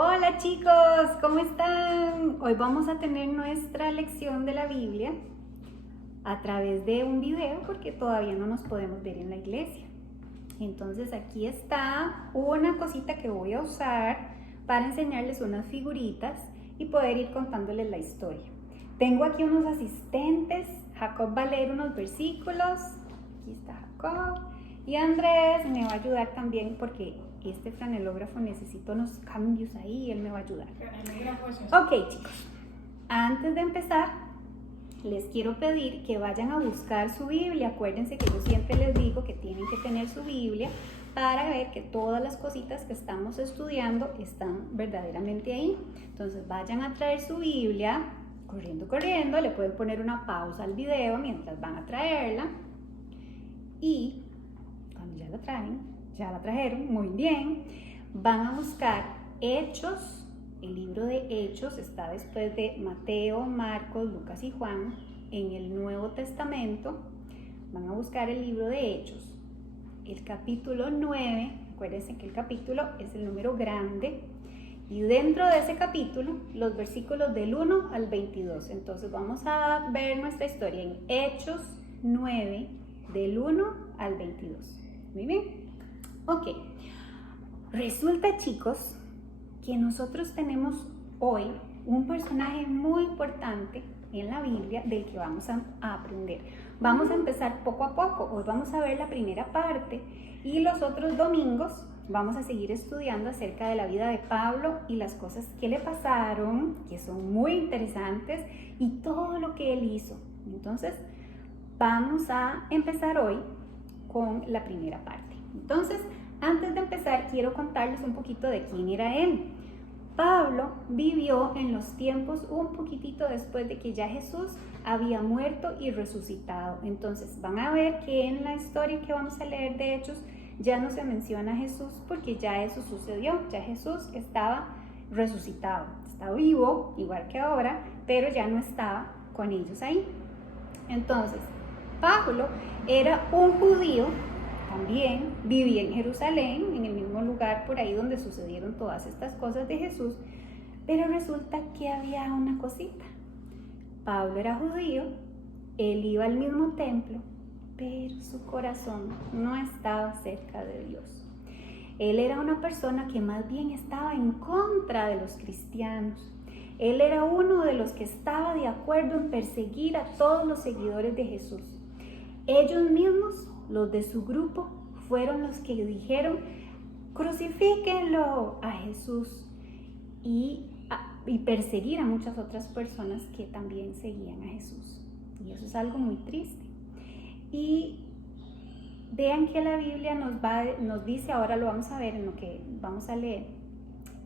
Hola chicos, ¿cómo están? Hoy vamos a tener nuestra lección de la Biblia a través de un video porque todavía no nos podemos ver en la iglesia. Entonces aquí está una cosita que voy a usar para enseñarles unas figuritas y poder ir contándoles la historia. Tengo aquí unos asistentes, Jacob va a leer unos versículos, aquí está Jacob, y Andrés me va a ayudar también porque este franelógrafo necesita unos cambios ahí, él me va a ayudar. Ok chicos, antes de empezar les quiero pedir que vayan a buscar su Biblia. Acuérdense que yo siempre les digo que tienen que tener su Biblia para ver que todas las cositas que estamos estudiando están verdaderamente ahí. Entonces vayan a traer su Biblia, corriendo, le pueden poner una pausa al video mientras van a traerla y cuando ya la traen, ya la trajeron, muy bien, van a buscar Hechos. El libro de Hechos está después de Mateo, Marcos, Lucas y Juan en el Nuevo Testamento. Van a buscar el libro de Hechos, el capítulo 9. Acuérdense que el capítulo es el número grande y dentro de ese capítulo los versículos del 1 al 22. Entonces vamos a ver nuestra historia en Hechos 9 del 1 al 22. Muy bien. Ok. Resulta, chicos, que nosotros tenemos hoy un personaje muy importante en la Biblia del que vamos a aprender. Vamos a empezar poco a poco. Hoy vamos a ver la primera parte y los otros domingos vamos a seguir estudiando acerca de la vida de Pablo y las cosas que le pasaron, que son muy interesantes, y todo lo que él hizo. Entonces, vamos a empezar hoy con la primera parte. Entonces, antes de empezar, quiero contarles un poquito de quién era él. Pablo vivió en los tiempos un poquitito después de que ya Jesús había muerto y resucitado. Entonces van a ver que en la historia que vamos a leer de Hechos ya no se menciona a Jesús porque ya eso sucedió. Ya Jesús estaba resucitado, está vivo igual que ahora, pero ya no estaba con ellos ahí. Entonces Pablo era un judío. También vivía en Jerusalén, en el mismo lugar por ahí donde sucedieron todas estas cosas de Jesús, pero resulta que había una cosita. Pablo era judío, él iba al mismo templo, pero su corazón no estaba cerca de Dios. Él era una persona que más bien estaba en contra de los cristianos. Él era uno de los que estaba de acuerdo en perseguir a todos los seguidores de Jesús. Ellos mismos, los de su grupo, fueron los que dijeron: crucifíquenlo a Jesús, y perseguir a muchas otras personas que también seguían a Jesús. Y eso es algo muy triste. Y vean que la Biblia nos dice, ahora lo vamos a ver en lo que vamos a leer,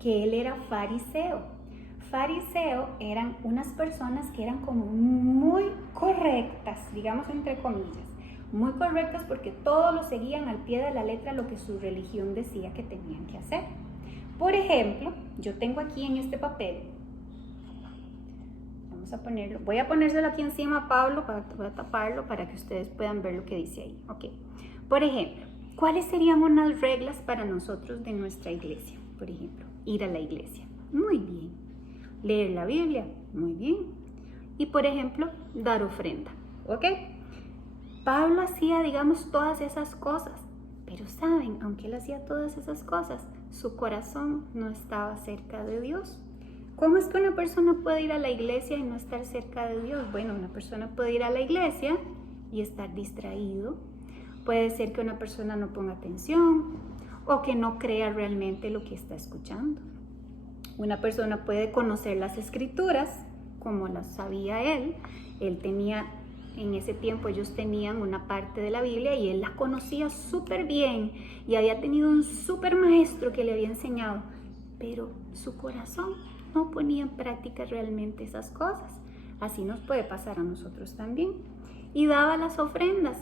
que él era fariseo. Fariseo eran unas personas que eran como muy correctas, digamos entre comillas, muy correctas porque todos lo seguían al pie de la letra lo que su religión decía que tenían que hacer. Por ejemplo, yo tengo aquí en este papel, vamos a ponerlo, voy a ponérselo aquí encima a Pablo, voy a taparlo para que ustedes puedan ver lo que dice ahí. Ok. Por ejemplo, ¿cuáles serían unas reglas para nosotros de nuestra iglesia? Por ejemplo, ir a la iglesia. Muy bien. Leer la Biblia. Muy bien. Y por ejemplo, dar ofrenda. ¿Ok? Pablo hacía, digamos, todas esas cosas, pero saben, aunque él hacía todas esas cosas, su corazón no estaba cerca de Dios. ¿Cómo es que una persona puede ir a la iglesia y no estar cerca de Dios? Bueno, una persona puede ir a la iglesia y estar distraído. Puede ser que una persona no ponga atención o que no crea realmente lo que está escuchando. Una persona puede conocer las escrituras como las sabía él. Él tenía, en ese tiempo ellos tenían una parte de la Biblia y él la conocía súper bien y había tenido un súper maestro que le había enseñado, pero su corazón no ponía en práctica realmente esas cosas. Así nos puede pasar a nosotros también. Y daba las ofrendas,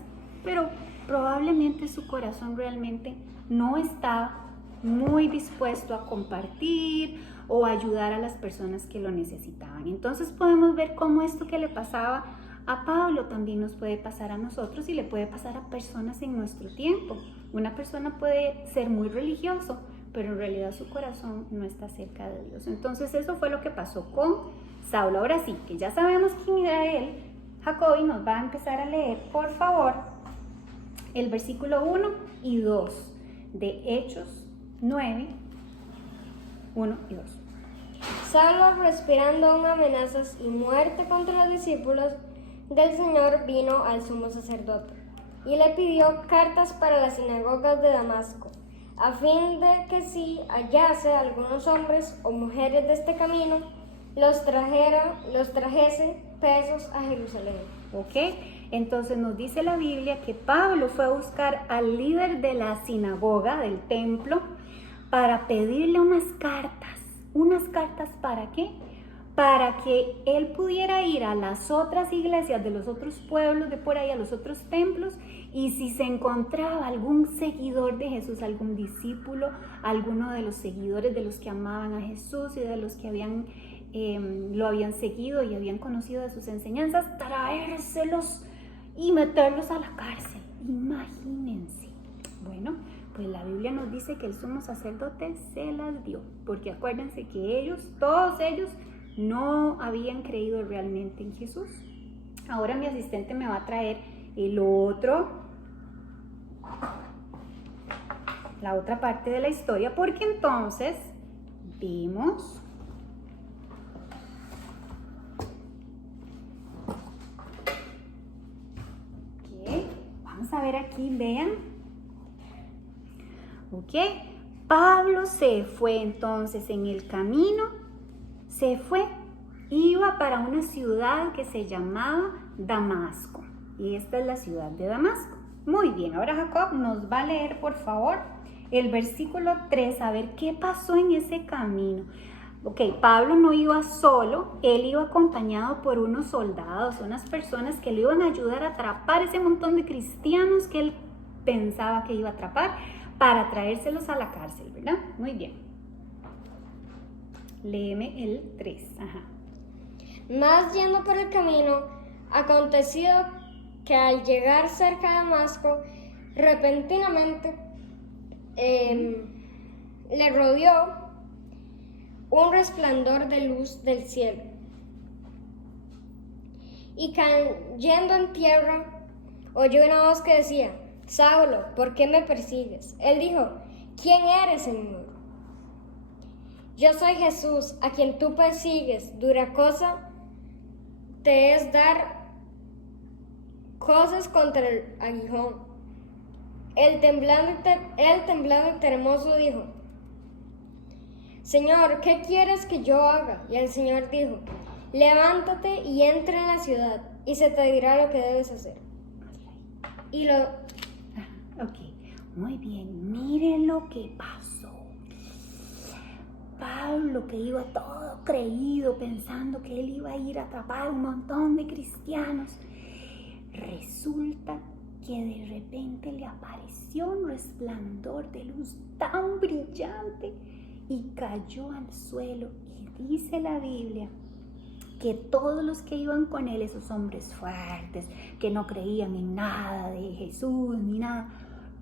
pero probablemente su corazón realmente no estaba muy dispuesto a compartir o ayudar a las personas que lo necesitaban. Entonces podemos ver cómo esto que le pasaba a Pablo también nos puede pasar a nosotros y le puede pasar a personas en nuestro tiempo. Una persona puede ser muy religioso, pero en realidad su corazón no está cerca de Dios. Entonces eso fue lo que pasó con Saulo. Ahora sí, que ya sabemos quién era él, Jacobi nos va a empezar a leer, por favor, el versículo 1 y 2 de Hechos 9, 1 y 2. Saulo, respirando aún amenazas y muerte contra los discípulos del Señor, vino al sumo sacerdote y le pidió cartas para las sinagogas de Damasco, a fin de que si hallase algunos hombres o mujeres de este camino, los trajese presos a Jerusalén. ¿Ok? Entonces nos dice la Biblia que Pablo fue a buscar al líder de la sinagoga, del templo, para pedirle unas cartas. ¿Unas cartas para qué? Para que él pudiera ir a las otras iglesias de los otros pueblos de por ahí, a los otros templos, y si se encontraba algún seguidor de Jesús, algún discípulo, alguno de los seguidores de los que amaban a Jesús y de los que lo habían seguido y habían conocido de sus enseñanzas, traérselos y meterlos a la cárcel. Imagínense. Bueno, pues la Biblia nos dice que el sumo sacerdote se las dio, porque acuérdense que todos ellos, no habían creído realmente en Jesús. Ahora mi asistente me va a traer la otra parte de la historia, porque entonces vimos vamos a ver aquí, vean. Ok, Pablo se fue entonces en el camino, iba para una ciudad que se llamaba Damasco, y esta es la ciudad de Damasco. Muy bien, ahora Jacob nos va a leer, por favor, el versículo 3, a ver qué pasó en ese camino. Ok, Pablo no iba solo, él iba acompañado por unos soldados, unas personas que le iban a ayudar a atrapar ese montón de cristianos que él pensaba que iba a atrapar para traérselos a la cárcel, ¿verdad? Muy bien. Léeme el 3. Ajá. Mas yendo por el camino, aconteció que al llegar cerca de Damasco, repentinamente le rodeó un resplandor de luz del cielo. Y cayendo en tierra, oyó una voz que decía: Saulo, ¿por qué me persigues? Él dijo: ¿Quién eres, Señor? Yo soy Jesús, a quien tú persigues. Dura cosa te es dar cosas contra el aguijón. Él temblando y temeroso dijo: Señor, ¿qué quieres que yo haga? Y el Señor dijo: levántate y entra en la ciudad, y se te dirá lo que debes hacer. Ok, muy bien, miren lo que pasó. Pablo, que iba todo creído, pensando que él iba a ir a atrapar un montón de cristianos, resulta que de repente le apareció un resplandor de luz tan brillante y cayó al suelo. Y dice la Biblia que todos los que iban con él, esos hombres fuertes, que no creían en nada de Jesús ni nada,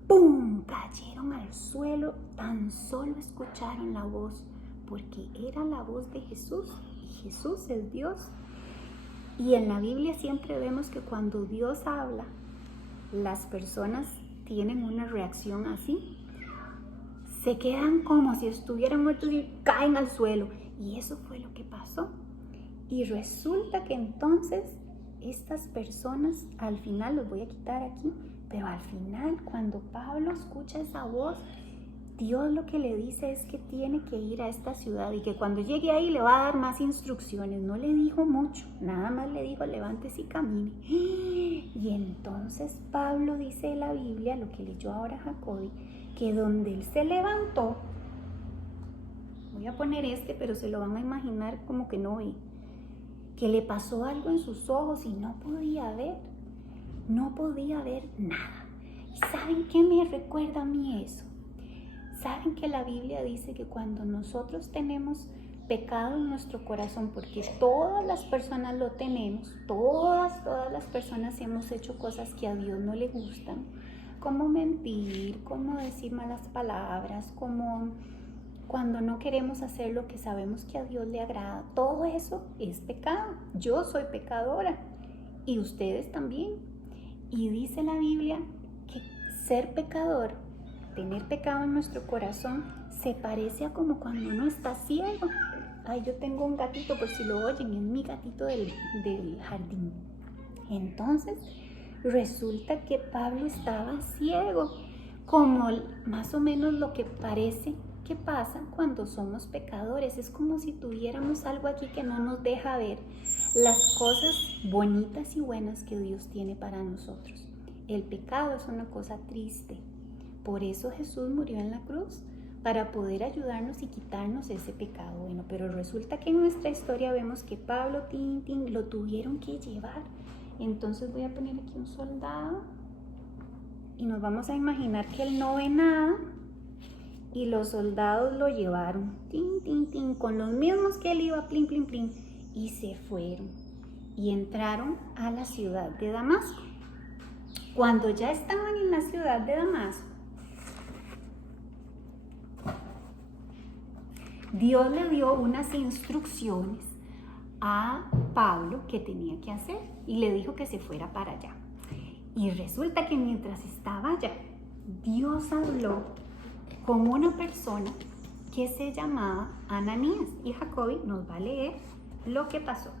¡pum!, cayeron al suelo, tan solo escucharon la voz, porque era la voz de Jesús, y Jesús es Dios. Y en la Biblia siempre vemos que cuando Dios habla, las personas tienen una reacción así. Se quedan como si estuvieran muertos y caen al suelo. Y eso fue lo que pasó. Y resulta que entonces estas personas, al final, los voy a quitar aquí, pero al final, cuando Pablo escucha esa voz, Dios lo que le dice es que tiene que ir a esta ciudad y que cuando llegue ahí le va a dar más instrucciones. No le dijo mucho, nada más le dijo: levántese y camine. Y entonces Pablo dice en la Biblia, lo que leyó ahora Jacobi, que donde él se levantó, voy a poner pero se lo van a imaginar como que no ve, que le pasó algo en sus ojos y no podía ver nada. ¿Y saben qué me recuerda a mí eso? ¿Saben que la Biblia dice que cuando nosotros tenemos pecado en nuestro corazón, porque todas las personas lo tenemos, todas las personas hemos hecho cosas que a Dios no le gustan, como mentir, como decir malas palabras, como cuando no queremos hacer lo que sabemos que a Dios le agrada. Todo eso es pecado. Yo soy pecadora y ustedes también. Y dice la Biblia que ser pecador, tener pecado en nuestro corazón, se parece a como cuando uno está ciego. Ay, yo tengo un gatito, por si lo oyen, es mi gatito del jardín. Entonces, resulta que Pablo estaba ciego, como más o menos lo que parece que pasa cuando somos pecadores. Es como si tuviéramos algo aquí que no nos deja ver las cosas bonitas y buenas que Dios tiene para nosotros. El pecado es una cosa triste. Por eso Jesús murió en la cruz, para poder ayudarnos y quitarnos ese pecado. Bueno, pero resulta que en nuestra historia vemos que Pablo, lo tuvieron que llevar. Entonces voy a poner aquí un soldado y nos vamos a imaginar que él no ve nada y los soldados lo llevaron, con los mismos que él iba, plin, plin, plin, y se fueron y entraron a la ciudad de Damasco. Cuando ya estaban en la ciudad de Damasco, Dios le dio unas instrucciones a Pablo que tenía que hacer y le dijo que se fuera para allá. Y resulta que mientras estaba allá, Dios habló con una persona que se llamaba Ananías. Y Jacobi nos va a leer lo que pasó.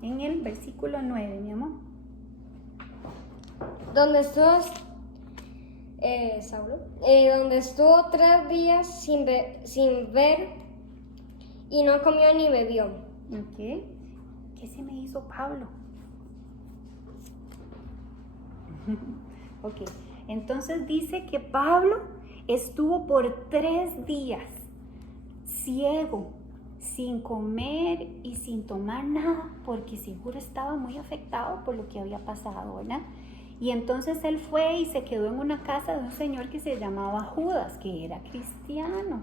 En el versículo 9, mi amor. Donde estuvo Saulo, donde estuvo 3 días sin ver y no comió ni bebió. Ok. ¿Qué se me hizo Pablo? Ok. Entonces dice que Pablo estuvo por 3 días ciego, sin comer y sin tomar nada, porque seguro estaba muy afectado por lo que había pasado, ¿verdad? Y entonces él fue y se quedó en una casa de un señor que se llamaba Judas, que era cristiano,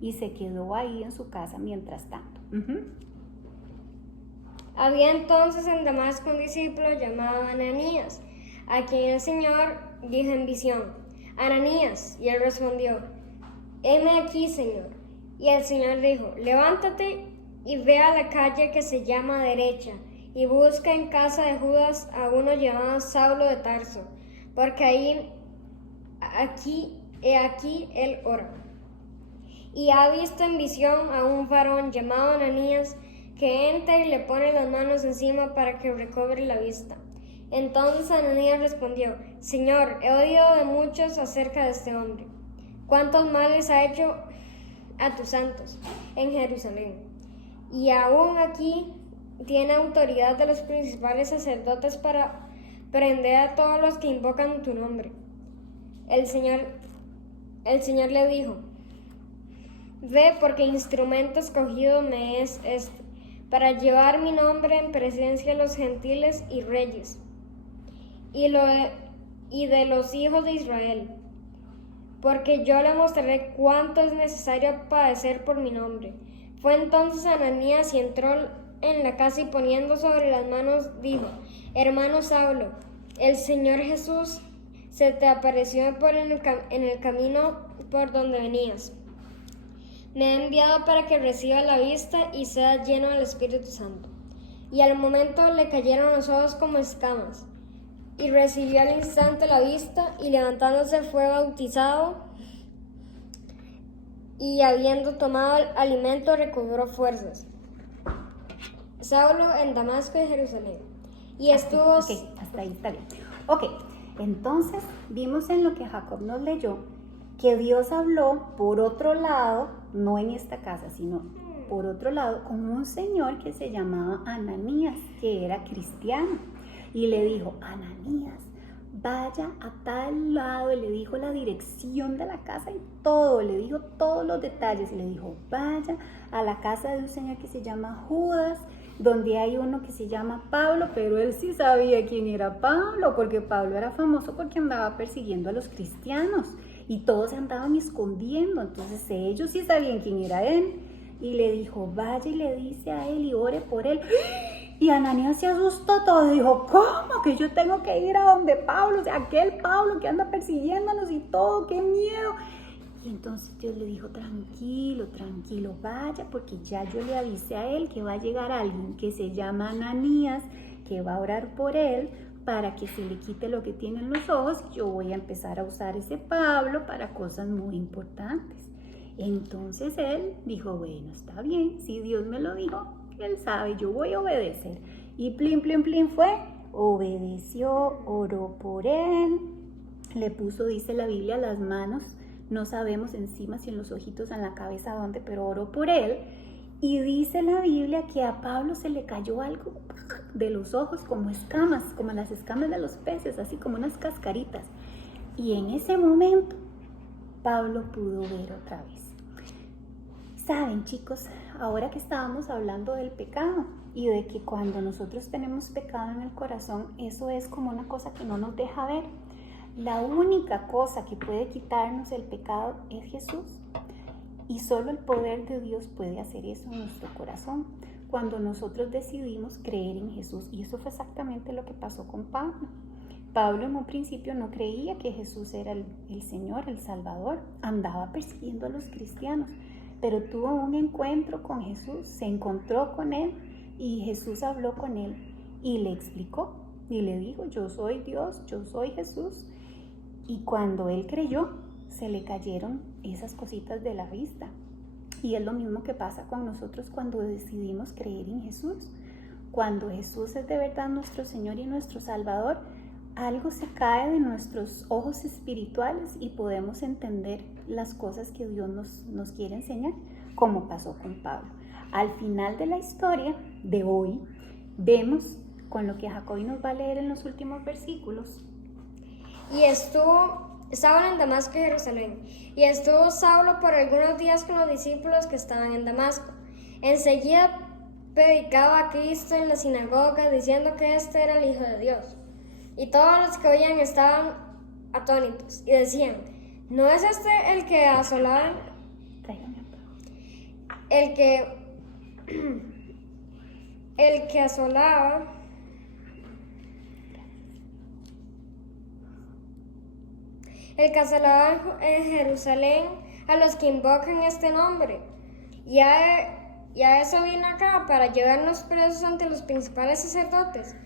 y se quedó ahí en su casa mientras tanto. Había entonces en Damasco un discípulo llamado Ananías, a quien el Señor dijo en visión: Ananías. Y él respondió: heme aquí, Señor. Y el Señor dijo: levántate y ve a la calle que se llama Derecha, y busca en casa de Judas a uno llamado Saulo de Tarso, porque aquí él ora. Y ha visto en visión a un varón llamado Ananías, que entra y le pone las manos encima para que recobre la vista. Entonces Ananías respondió: Señor, he oído de muchos acerca de este hombre, cuántos males ha hecho a tus santos en Jerusalén, y aún aquí tiene autoridad de los principales sacerdotes para prender a todos los que invocan tu nombre. El Señor le dijo: ve, porque instrumento escogido me es este, para llevar mi nombre en presencia de los gentiles y reyes, y de los hijos de Israel, porque yo le mostraré cuánto es necesario padecer por mi nombre. Fue entonces Ananías y entró en la casa, y poniendo sobre las manos dijo: hermano Saulo, el Señor Jesús se te apareció en el camino por donde venías. Me ha enviado para que reciba la vista y sea lleno del Espíritu Santo. Y al momento le cayeron los ojos como escamas, y recibió al instante la vista, y levantándose fue bautizado, y habiendo tomado el alimento recobró fuerzas. Saulo en Damasco y Jerusalén. Y estuvo... Ok, hasta ahí está bien. Ok, entonces vimos en lo que Jacob nos leyó que Dios habló por otro lado, no en esta casa, sino por otro lado, con un señor que se llamaba Ananías, que era cristiano. Y le dijo: Ananías, vaya a tal lado. Y le dijo la dirección de la casa y todo, le dijo todos los detalles. Y le dijo: vaya a la casa de un señor que se llama Judas, donde hay uno que se llama Pablo. Pero él sí sabía quién era Pablo, porque Pablo era famoso porque andaba persiguiendo a los cristianos y todos se andaban escondiendo. Entonces ellos sí sabían quién era él. Y le dijo: vaya y le dice a él y ore por él. Y Ananías se asustó todo, dijo: ¿cómo que yo tengo que ir a donde Pablo? O sea, aquel Pablo que anda persiguiéndonos y todo, qué miedo. Y entonces Dios le dijo, tranquilo, tranquilo, vaya, porque ya yo le avisé a él que va a llegar alguien que se llama Ananías, que va a orar por él para que se le quite lo que tiene en los ojos. Yo voy a empezar a usar ese Pablo para cosas muy importantes. Entonces él dijo, bueno, está bien, si Dios me lo dijo, él sabe, yo voy a obedecer. Y plin, plin, plin fue, obedeció, oró por él, le puso, dice la Biblia, las manos, no sabemos encima si en los ojitos, en la cabeza, dónde, pero oró por él. Y dice la Biblia que a Pablo se le cayó algo de los ojos como escamas, como las escamas de los peces, así como unas cascaritas. Y en ese momento Pablo pudo ver otra vez. Saben, chicos, ahora que estábamos hablando del pecado y de que cuando nosotros tenemos pecado en el corazón, eso es como una cosa que no nos deja ver. La única cosa que puede quitarnos el pecado es Jesús. Y solo el poder de Dios puede hacer eso en nuestro corazón, cuando nosotros decidimos creer en Jesús. Y eso fue exactamente lo que pasó con Pablo. Pablo en un principio no creía que Jesús era el Señor, el Salvador. Andaba persiguiendo a los cristianos, pero tuvo un encuentro con Jesús, se encontró con él y Jesús habló con él y le explicó y le dijo, yo soy Dios, yo soy Jesús. Y cuando él creyó, se le cayeron esas cositas de la vista. Y es lo mismo que pasa con nosotros cuando decidimos creer en Jesús. Cuando Jesús es de verdad nuestro Señor y nuestro Salvador, algo se cae de nuestros ojos espirituales y podemos entender las cosas que Dios nos quiere enseñar, como pasó con Pablo. Al final de la historia de hoy, vemos con lo que Jacobi nos va a leer en los últimos versículos. Y estuvo Saulo en Damasco y Jerusalén. Y estuvo Saulo por algunos días con los discípulos que estaban en Damasco. Enseguida predicaba a Cristo en la sinagoga, diciendo que este era el Hijo de Dios. Y todos los que oían estaban atónitos y decían, ¿no es este el que asolaba? El que asolaba en Jerusalén a los que invocan este nombre. Ya eso vino acá para llevarnos presos ante los principales sacerdotes.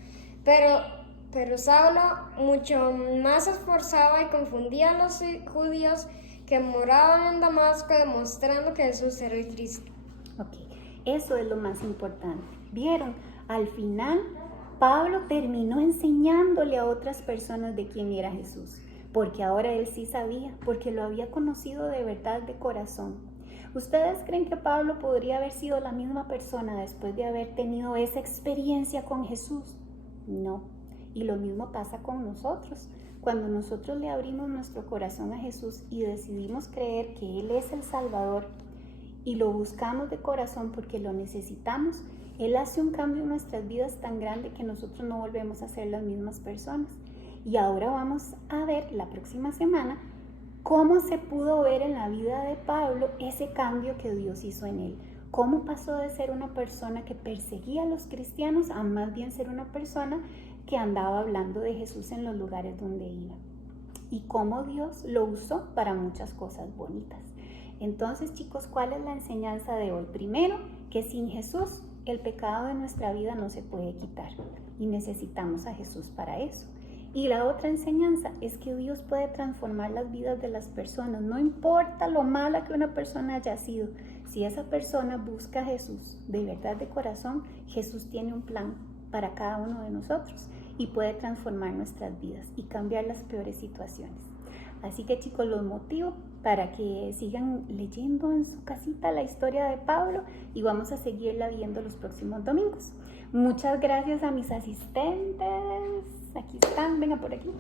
Pero Saulo mucho más esforzaba y confundía a los judíos que moraban en Damasco, demostrando que Jesús era el Cristo. Ok, eso es lo más importante. ¿Vieron? Al final, Pablo terminó enseñándole a otras personas de quién era Jesús, porque ahora él sí sabía, porque lo había conocido de verdad, de corazón. ¿Ustedes creen que Pablo podría haber sido la misma persona después de haber tenido esa experiencia con Jesús? No. Y lo mismo pasa con nosotros. Cuando nosotros le abrimos nuestro corazón a Jesús y decidimos creer que Él es el Salvador y lo buscamos de corazón porque lo necesitamos, Él hace un cambio en nuestras vidas tan grande que nosotros no volvemos a ser las mismas personas. Y ahora vamos a ver la próxima semana cómo se pudo ver en la vida de Pablo ese cambio que Dios hizo en él. Cómo pasó de ser una persona que perseguía a los cristianos a más bien ser una persona que andaba hablando de Jesús en los lugares donde iba. Y cómo Dios lo usó para muchas cosas bonitas. Entonces, chicos, ¿cuál es la enseñanza de hoy? Primero, que sin Jesús el pecado de nuestra vida no se puede quitar. Y necesitamos a Jesús para eso. Y la otra enseñanza es que Dios puede transformar las vidas de las personas. No importa lo mala que una persona haya sido. Si esa persona busca a Jesús de verdad, de corazón, Jesús tiene un plan para cada uno de nosotros y puede transformar nuestras vidas y cambiar las peores situaciones. Así que, chicos, los motivo para que sigan leyendo en su casita la historia de Pablo y vamos a seguirla viendo los próximos domingos. Muchas gracias a mis asistentes. Aquí están, venga por aquí.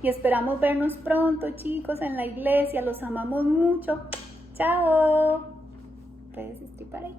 Y esperamos vernos pronto, chicos, en la iglesia. Los amamos mucho. Chao. Puedes estripar ahí.